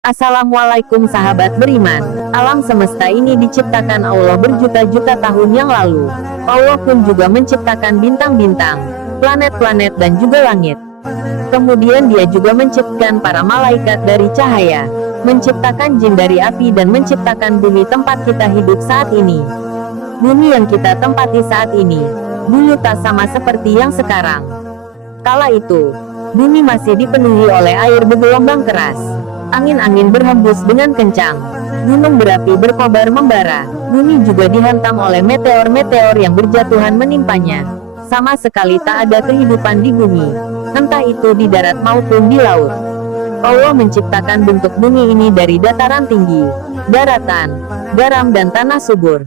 Assalamualaikum sahabat beriman. Alam semesta ini diciptakan Allah berjuta-juta tahun yang lalu. Allah pun juga menciptakan bintang-bintang, planet-planet dan juga langit. Kemudian dia juga menciptakan para malaikat dari cahaya, menciptakan jin dari api dan menciptakan bumi tempat kita hidup saat ini. Bumi yang kita tempati saat ini, dulu tak sama seperti yang sekarang. Kala itu, bumi masih dipenuhi oleh air bergelombang keras. Angin-angin berhembus dengan kencang. Gunung berapi berkobar membara. Bumi juga dihantam oleh meteor-meteor yang berjatuhan menimpanya. Sama sekali tak ada kehidupan di bumi, entah itu di darat maupun di laut. Allah menciptakan bentuk bumi ini dari dataran tinggi, daratan, garam dan tanah subur.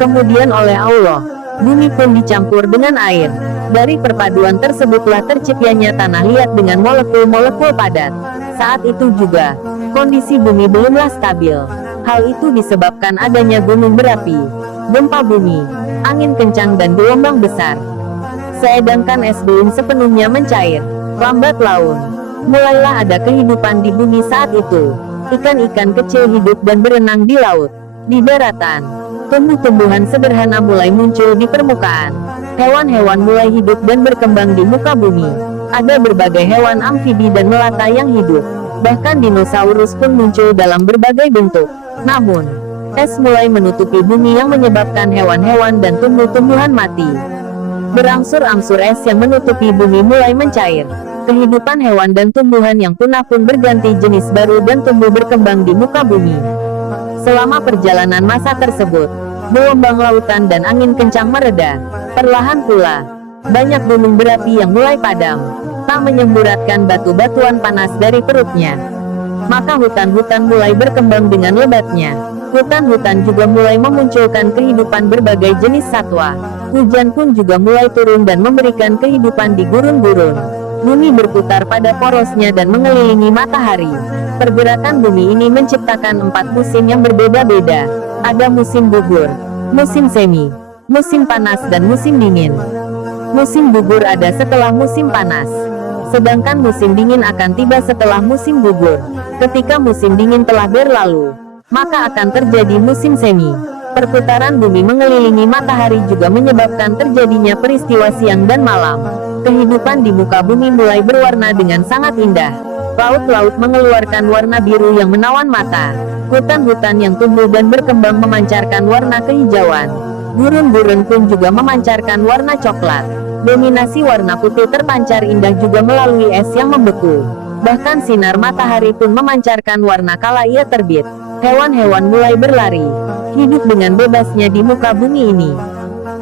Kemudian oleh Allah, bumi pun dicampur dengan air. Dari perpaduan tersebutlah terciptanya tanah liat dengan molekul-molekul padat. Saat itu juga, kondisi bumi belumlah stabil. Hal itu disebabkan adanya gunung berapi, gempa bumi, angin kencang dan gelombang besar. Sedangkan es belum sepenuhnya mencair. Lambat laun, mulailah ada kehidupan di bumi saat itu. Ikan-ikan kecil hidup dan berenang di laut. Di daratan, tumbuh-tumbuhan sederhana mulai muncul di permukaan. Hewan-hewan mulai hidup dan berkembang di muka bumi. Ada berbagai hewan amfibi dan melata yang hidup. Bahkan dinosaurus pun muncul dalam berbagai bentuk. Namun, es mulai menutupi bumi yang menyebabkan hewan-hewan dan tumbuh-tumbuhan mati. Berangsur-angsur es yang menutupi bumi mulai mencair. Kehidupan hewan dan tumbuhan yang punah pun berganti jenis baru dan tumbuh berkembang di muka bumi. Selama perjalanan masa tersebut, gelombang lautan dan angin kencang mereda. Perlahan pula, banyak gunung berapi yang mulai padam, tak menyemburatkan batu-batuan panas dari perutnya. Maka hutan-hutan mulai berkembang dengan lebatnya. Hutan-hutan juga mulai memunculkan kehidupan berbagai jenis satwa. Hujan pun juga mulai turun dan memberikan kehidupan di gurun-gurun. Bumi berputar pada porosnya dan mengelilingi matahari. Pergerakan bumi ini menciptakan 4 musim yang berbeda-beda. Ada musim gugur, musim semi, musim panas dan musim dingin. Musim gugur ada setelah musim panas. Sedangkan musim dingin akan tiba setelah musim gugur. Ketika musim dingin telah berlalu, maka akan terjadi musim semi. Perputaran bumi mengelilingi matahari juga menyebabkan terjadinya peristiwa siang dan malam. Kehidupan di muka bumi mulai berwarna dengan sangat indah. Laut-laut mengeluarkan warna biru yang menawan mata. Hutan-hutan yang tumbuh dan berkembang memancarkan warna kehijauan. Gurun-gurun pun juga memancarkan warna coklat. Dominasi warna putih terpancar indah juga melalui es yang membeku. Bahkan sinar matahari pun memancarkan warna kala ia terbit. Hewan-hewan mulai berlari, hidup dengan bebasnya di muka bumi ini.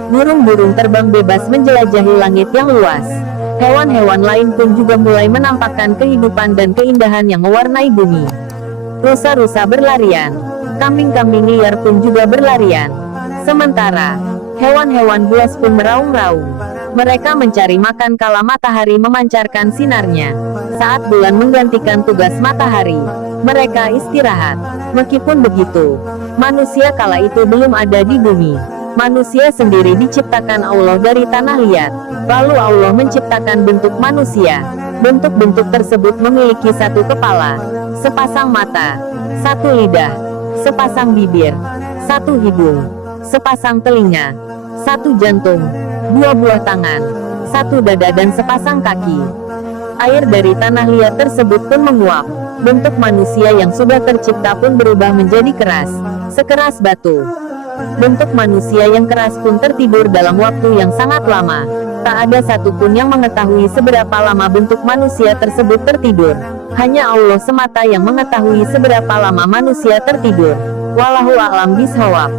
Burung-burung terbang bebas menjelajahi langit yang luas. Hewan-hewan lain pun juga mulai menampakkan kehidupan dan keindahan yang mewarnai bumi. Rusa-rusa berlarian, kambing-kambing liar pun juga berlarian. Sementara, hewan-hewan buas pun meraung-raung. Mereka mencari makan kala matahari memancarkan sinarnya. Saat bulan menggantikan tugas matahari, mereka istirahat. Meskipun begitu, manusia kala itu belum ada di bumi. Manusia sendiri diciptakan Allah dari tanah liat. Lalu Allah menciptakan bentuk manusia. Bentuk-bentuk tersebut memiliki satu kepala, sepasang mata, satu lidah, sepasang bibir, satu hidung, sepasang telinga, satu jantung, 2 buah tangan, satu dada dan sepasang kaki. Air dari tanah liat tersebut pun menguap. Bentuk manusia yang sudah tercipta pun berubah menjadi keras, sekeras batu. Bentuk manusia yang keras pun tertidur dalam waktu yang sangat lama. Tak ada satupun yang mengetahui seberapa lama bentuk manusia tersebut tertidur. Hanya Allah semata yang mengetahui seberapa lama manusia tertidur. Wallahu a'lam bishawab.